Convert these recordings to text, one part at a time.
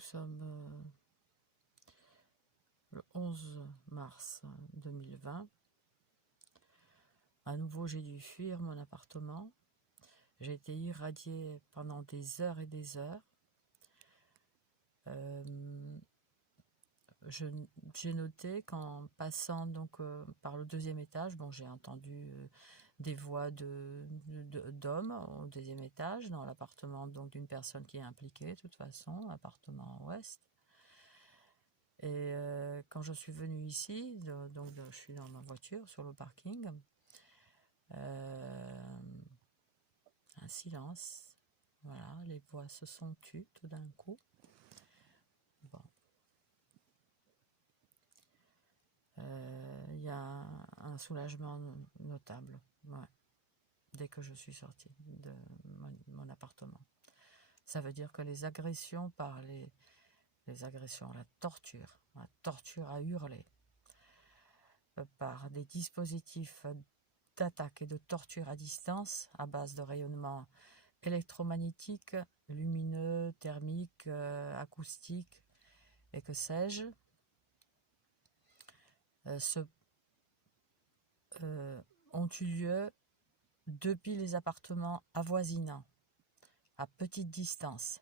sommes le 11 mars 2020. À nouveau, j'ai dû fuir mon appartement. J'ai été irradiée pendant des heures et des heures. J'ai noté qu'en passant donc par le deuxième étage, bon, j'ai entendu des voix d'hommes au deuxième étage dans l'appartement donc d'une personne qui est impliquée, de toute façon, appartement ouest. Et quand je suis venue ici, donc je suis dans ma voiture sur le parking, un silence. Voilà, les voix se sont tues tout d'un coup. Bon. Il y a un soulagement notable, ouais, dès que je suis sortie de mon appartement. Ça veut dire que les agressions par les agressions, la torture à hurler, par des dispositifs d'attaque et de torture à distance à base de rayonnement électromagnétique, lumineux, thermique, acoustique et que sais-je, ont eu lieu depuis les appartements avoisinants, à petite distance.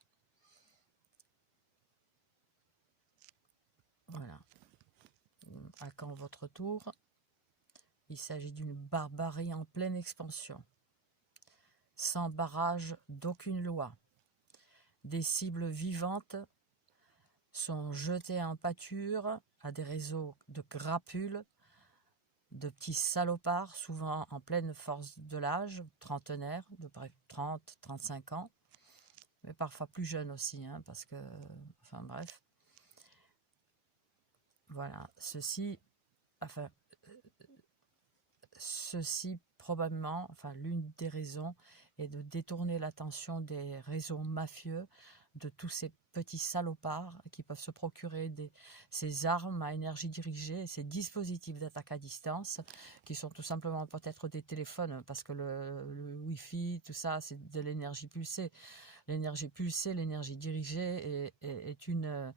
Voilà. À quand votre tour? Il s'agit d'une barbarie en pleine expansion, sans barrage d'aucune loi. Des cibles vivantes sont jetées en pâture à des réseaux de crapules, de petits salopards, souvent en pleine force de l'âge, trentenaires, de près 30-35 ans, mais parfois plus jeunes aussi, hein, parce que, enfin bref. Voilà, ceci probablement, enfin l'une des raisons est de détourner l'attention des réseaux mafieux, de tous ces petits salopards qui peuvent se procurer ces armes à énergie dirigée, ces dispositifs d'attaque à distance, qui sont tout simplement peut-être des téléphones, parce que le Wi-Fi, tout ça, c'est de l'énergie pulsée. L'énergie pulsée, l'énergie dirigée est une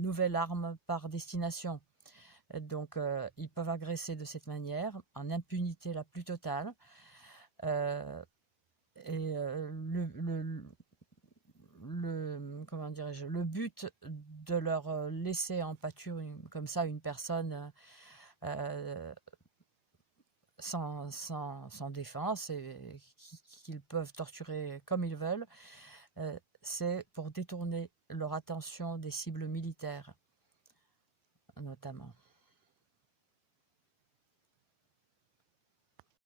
nouvelle arme par destination. Donc, ils peuvent agresser de cette manière, en impunité la plus totale. Comment dirais-je, le but de leur laisser en pâture comme ça une personne sans défense et qu'ils peuvent torturer comme ils veulent, c'est pour détourner leur attention des cibles militaires, notamment.